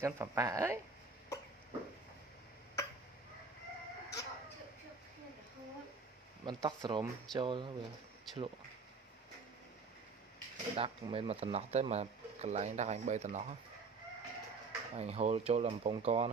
chân phải bà ấyมันtóc sớm cho chlo đắc mấy mà tận nó tới mà cái lại đắc anh bay tận nó anh hô cho làm bông con